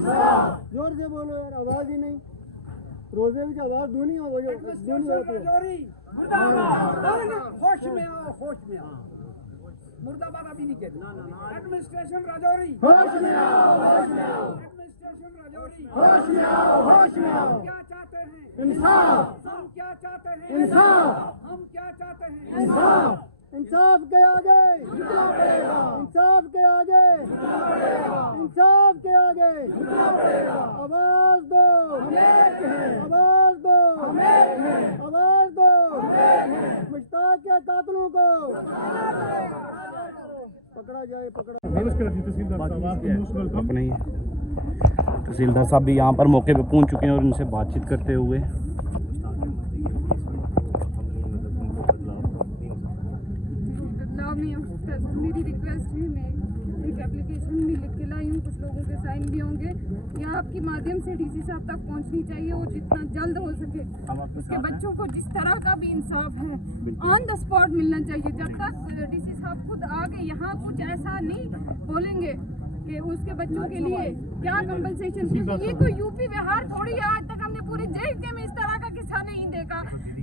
जोर से बोलो यार, आवाज ही नहीं। रोजे की आवाज दूनी हो गई, दूनी होती है। होश में आओ, होश में आओ। मुर्दाबाद अभी नहीं कहते। एडमिनिस्ट्रेशन राजौरी, होश में आओ, होश में आओ। एडमिनिस्ट्रेशन राजौरी, होश में आओ, होश में आओ। क्या चाहते हैं? इंसाफ। हम क्या चाहते हैं? इंसाफ। हम क्या चाहते हैं? इंसाफ। इंसाफ के आगे झुकना पड़ेगा। इंसाफ के आगे झुकना पड़ेगा। इंसाफ के आगे झुकना पड़ेगा। आवाज दो, हम एक हैं। आवाज दो, हम एक हैं। आवाज दो, हम एक हैं। मुश्ताक के कातिलों को पकड़ा जाए, पकड़ा। अपने ही तहसीलदार साहब भी यहाँ पर मौके पे पहुँच चुके हैं और उनसे बातचीत करते हुए मेरी रिक्वेस्ट है, मैं एक एप्लीकेशन भी लिख के लाई हूँ, कुछ लोगों के साइन भी होंगे। यह आपके माध्यम से डीसी साहब तक पहुँचनी चाहिए और जितना जल्द हो सके उसके बच्चों को जिस तरह का भी इंसाफ है ऑन द स्पॉट मिलना चाहिए। जब तक डीसी साहब खुद आके यहाँ कुछ ऐसा नहीं बोलेंगे कि उसके बच्चों के लिए क्या कंपनसेशन, क्योंकि ये कोई यूपी बिहार थोड़ी है। आज तक हमने पूरे देश में इस तरह का किस्सा नहीं देखा।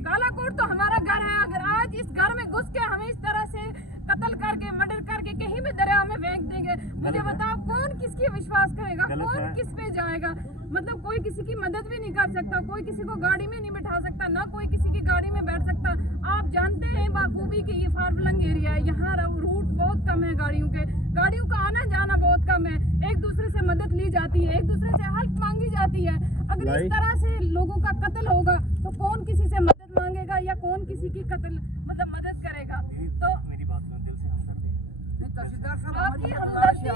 कालाकोट तो हमारा घर है, अगर आज इस घर में घुस के हमें इस तरह से कत्ल करके मर्डर करके कहीं भी दरिया में फेंक देंगे, मुझे बताओ कौन किसकी विश्वास करेगा, कौन किस पे जाएगा। मतलब कोई किसी की मदद भी नहीं कर सकता, कोई किसी को गाड़ी में नहीं बैठा सकता, ना कोई किसी की गाड़ी में बैठ सकता। आप जानते हैं बाखूबी कि ये फारफलंग एरिया है, यहाँ रूट बहुत कम है गाड़ियों के, गाड़ियों का आना जाना बहुत कम है। एक दूसरे से मदद ली जाती है, एक दूसरे से हेल्प मांगी जाती है। अगर इस तरह से लोगों का कत्ल होगा तो कौन किसी से मदद मांगेगा या कौन किसी की कत्ल मतलब मदद करेगा। तो मेरी बात सुनो, दिल से तहसीलदार साहब, आपकी हमदर्दी,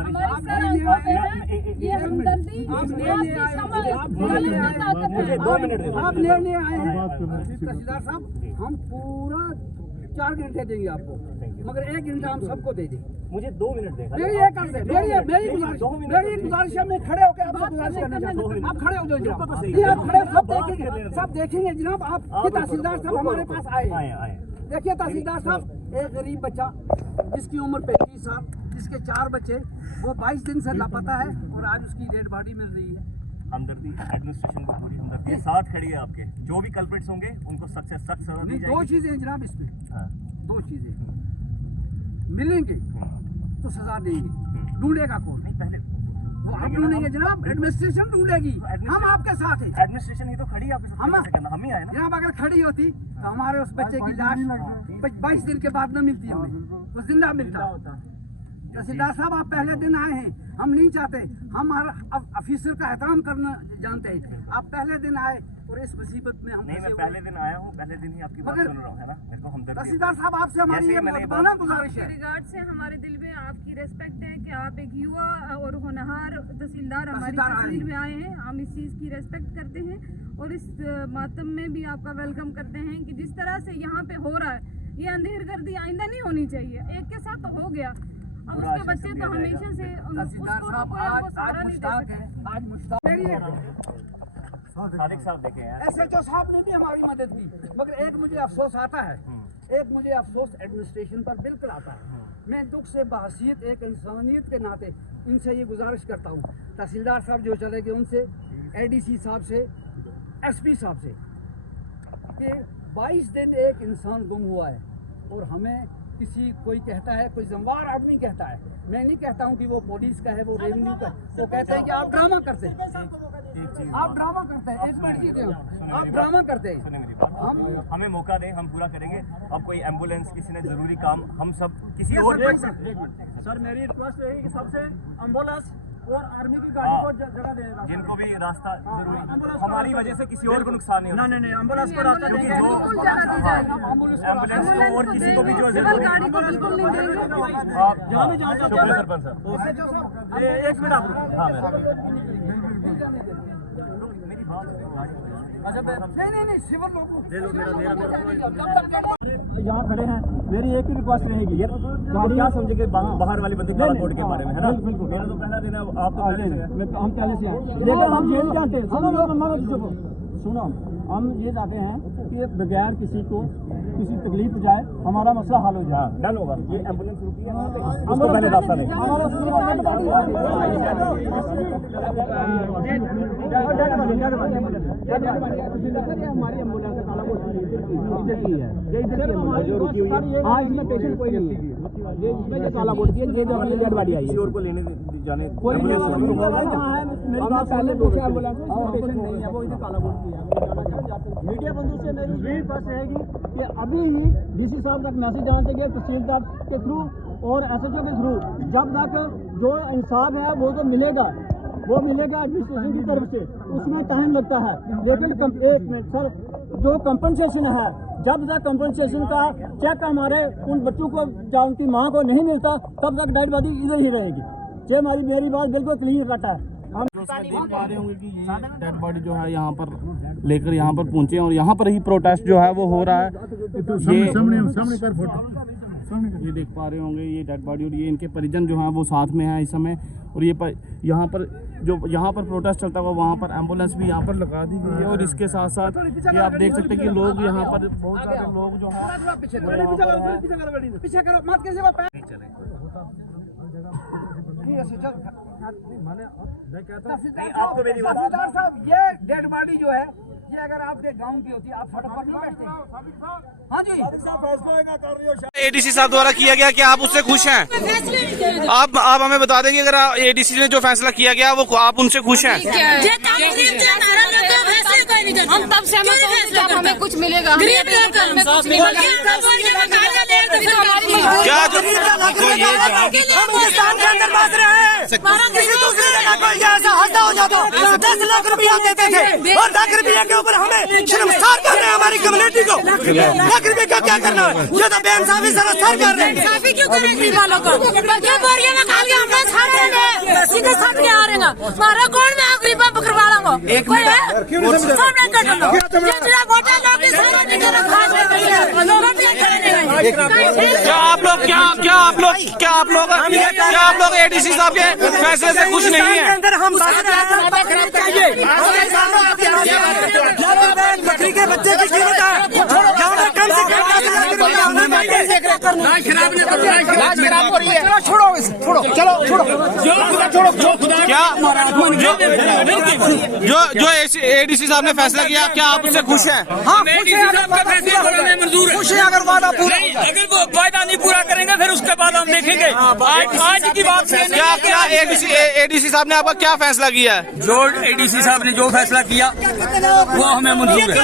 हमारी सर आंखों पे है, ये हमदर्दी आपकी समझ मुझे 2 मिनट दे दो। आप लेने आए हैं तहसीलदार साहब, हम पूरा 4 घंटे देंगे आपको, मगर 1 घंटा हम सबको दे देंगे। मुझे 2 मिनट देगा। मेरी एक अर्ज है, मेरी गुजारिश है, मैं खड़े होकर आपसे गुजारिश करना चाहता हूँ। आप खड़े हो जाओ जनाब, ये आप खड़े, सब देखेंगे जनाब। आप तहसीलदार साहब हमारे पास आए। देखिए तहसीलदार साहब, एक गरीब बच्चा जिसकी उम्र 35 साल, जिसके 4 बच्चे, वो 22 दिन से लापता है और आज उसकी डेड बॉडी मिल रही है। हमदर्दी एडमिनिस्ट्रेशन को पूरी हमदर्दी साथ खड़ी है आपके। जो भी कल्प्रिट्स होंगे उनको सख्त से सख्त सजा दी जाएगी। 2 चीजें जनाब इसमें, 2 चीजें मिलेंगे तो सजा देंगे। ढूंढेगा कौन? नहीं, पहले वो आप ढूंढेंगे जनाब, एडमिनिस्ट्रेशन ढूंढेगी। हम आपके साथ हैं। एडमिनिस्ट्रेशन ही तो खड़ी है आपके साथ, कैसे करना? हम ही आए ना जनाब। अगर खड़ी होती तो हमारे उस बच्चे की लाश 22 दिन के बाद न मिलती, हमें वो जिंदा मिलता। तहसीलदार साहब, आप पहले दिन आए हैं, हम नहीं चाहते, हम ऑफिसर का एहतराम करना जानते हैं। आप पहले दिन आए और इस मुसीबत में हम नहीं, मैं पहले दिन आया हूँ, पहले दिन ही आपकी बात सुन रहा हूँ, है ना। मेरे को हमदर्दी। तहसीलदार साहब, आपसे हमारी ये मुआवना गुजारिश है। रिगार्ड से हमारे दिल में आपकी रेस्पेक्ट है कि आप एक युवा और होनहार तहसीलदार हमारी तहसील में आए हैं। हम इस चीज़ की रेस्पेक्ट करते हैं और इस मातम में भी आपका वेलकम करते हैं कि जिस तरह से यहाँ पे हो रहा है, ये अंधेरगर्दी आइंदा नहीं होनी चाहिए। एक के साथ तो हो गया, अब उसके बच्चे तो हमेशा से तहसीलदार साहब, आज मुश्ताक है, आज मुश्ताक। सादिक साहब देखे यार, SHO साहब ने भी हमारी मदद की, मगर एक मुझे अफसोस आता है, एक मुझे अफसोस एडमिनिस्ट्रेशन पर बिल्कुल आता है। मैं दुख से बहसीत एक इंसानियत के नाते इनसे ये गुजारिश करता हूँ, तहसीलदार साहब जो चले गए उनसे, ADC साहब से, SP साहब से, कि 22 दिन एक इंसान गुम हुआ है और हमें कोई कहता है, कोई ज़िम्मेदार आदमी कहता है, मैं नहीं कहता हूँ कि वो पुलिस का है, वो रेवेन्यू का है, वो कहते हैं कि आप ड्रामा करते हैं, आप ड्रामा करते हैं। एक मिनट कीजिए, आप ड्रामा करते हैं। हमें मौका दें, हम पूरा करेंगे। अब कोई एम्बुलेंस, किसी ने जरूरी काम, हम सब किसी और सर, मेरी रिक्वेस्ट रहेगी कि सबसे एम्बुलेंस और आर्मी की गाड़ी को जगह देगा, जिनको भी रास्ता जरूरी, हमारी वजह से किसी और को नुकसान नहीं होगा। नहीं, एम्बुलेंस को रास्ता क्योंकि देंगे, जो एम्बुलेंस को और किसी को भी जो जरूरी, गाड़ी को बिल्कुल नहीं देंगे। आप जहाँ भी जाना चाहते हैं सरपंच साहब। 1 मिनट आप रुको। हाँ, नहीं, सिविल लोगों यहाँ खड़े हैं, मेरी एक ही रिक्वेस्ट रहेगी, तो क्या समझेंगे बाहर वाली बंदी कालाकोट के बारे में, है ना। बिल्कुल, मेरा तो पहला दिन है, आप तो पहले से हैं। हम पहले से आए, लेकिन हम ये नहीं जानते। सुनो, हम ये चाहते हैं कि बगैर किसी को किसी तकलीफ जाए हमारा मसला हल हो जाए। डन होगा। ये एम्बुलेंस रुकी है वहाँ पे, उसको मैंने रास्ता नहीं। इसमें पेशेंट कोई नहीं है, ये इसमें जो काला बोर्ड की है, ये जो हमारी डेड बॉडी आई है, किसी और को लेने जाने कोई नहीं एम्बुलेंस नहीं है। मेरी बात पहले पूछा एम्बुलेंस पेशेंट नहीं है, वो इधर काला बोर्ड की है। मीडिया बंधु से मेरी यही बात रहेगी कि अभी ही डीसी साहब तक मैसेज आना चाहिए, तहसीलदार के थ्रू और एसएचओ के थ्रू, जब तक जो इंसाफ है वो तो मिलेगा, वो मिलेगा एडमिनिस्ट्रेशन की तरफ से, उसमें टाइम लगता है। लेकिन एक मिनट सर, जो कंपनसेशन है, जब तक कंपनसेशन का चेक हमारे उन बच्चों को या उनकी माँ को नहीं मिलता, तब तक डेड बॉडी इधर ही रहेगी। ये मेरी बात बिल्कुल क्लियर कट है। हम देख पा रहे होंगे कि ये डेड बॉडी जो है यहाँ पर लेकर यहाँ पर पहुंचे और यहाँ पर ही प्रोटेस्ट जो है वो हो रहा है। ये देख पा रहे होंगे ये डेड बॉडी और ये इनके परिजन जो हैं वो साथ में हैं इस समय। और ये यहाँ पर प्रोटेस्ट चलता हुआ वहाँ पर एम्बुलेंस भी यहाँ पर लगा दी गई है। और इसके साथ साथ ये आप देख सकते हैं कि लोग यहाँ पर बहुत सारे लोग जो है पीछे करो मत, कैसे वो पैर आपको मेरी बात सरदार साहब, ये डेड बॉडी जो है, ये अगर आपके गांव की होती है, आप सड़क पर नहीं बैठते। हाँ जी, एडीसी साहब द्वारा किया गया, क्या आप उससे खुश हैं? आप हमें बता देंगे, अगर एडीसी ने जो फैसला किया गया वो आप उनसे खुश हैं? हम तब से जब हमें कुछ मिलेगा, क्या हिंदुस्तान के अंदर बात रहे हैं, किसी दूसरी जगह कोई ऐसा हंसता हो जाता, 10 लाख रुपया देते थे और 10 रुपये के ऊपर हमें शर्मसार कर रहे हैं हमारी कम्युनिटी को। 1 रुपये का क्या करना है, ये तो बेइंसाफी शर्मसार कर रहे हैं। क्यों करें गरीब वालों को? बच्चे बोरिया में खा के हमने छाड़ देंगे, सीधे छाड़ के आ रहे हैं। मारा कौन में गरीबा बकरवाड़ा को कोई है सामने कर दो। ये जरा मोटा लोग के सारा निकल खा लेते हैं। क्या आप लोग एडीसी साहब के फैसले से खुश नहीं है? अंदर हम बकरी के बच्चे की कीमत है, यहाँ पर कम से कम 10 लाख रुपया होना चाहिए। जो एडीसी साहब ने फैसला किया, क्या आप उससे खुश हैं? हाँ, खुश है अगर वादा पूरा, अगर वो वायदा नहीं पूरा करेंगे फिर उसके बाद हम देखेंगे। आज की बात क्या एडीसी साहब ने आपका क्या फैसला किया है? जो एडीसी साहब ने जो फैसला किया वो हमें मंजूर है।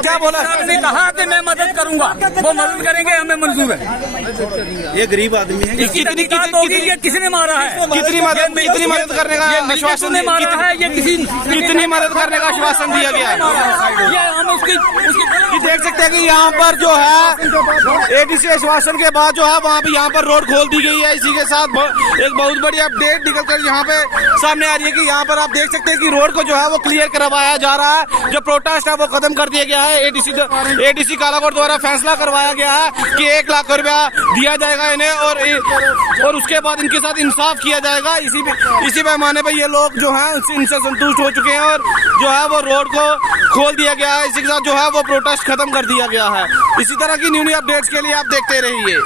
क्या बोला? साहब ने कहा कि मैं मदद करूंगा, वो मदद करेंगे, हमें मंजूर है। ये गरीब आदमी है, इसकी तहकीकात होगी ये किसने मारा है, कितनी मदद करने का आश्वासन ने मारा है, ये कितनी मदद करने का आश्वासन दिया गया है? ये हम उसकी देख सकते हैं कि यहाँ पर जो है एडीसी आश्वासन के बाद जो है वहाँ पे यहाँ पर रोड खोल दी गई है। इसी के साथ एक बहुत बड़ी अपडेट निकल कर यहाँ पे सामने आ रही है कि यहाँ पर आप देख सकते हैं कि रोड को जो है वो क्लियर करवाया जा रहा है। जो प्रोटेस्ट है वो खत्म कर दिया गया है। एडीसी कालाकोट द्वारा फैसला करवाया गया है कि 1 लाख रुपया दिया जाएगा इन्हें और उसके बाद इनके साथ इंसाफ किया जाएगा। इसी पैमाने पर ये लोग जो है इनसे संतुष्ट हो चुके हैं और जो है वो रोड को खोल दिया गया है। इसी के साथ जो है वो प्रोटेस्ट खत्म कर दिया गया है। इसी तरह की न्यू अपडेट्स के लिए आप देखते रहिए।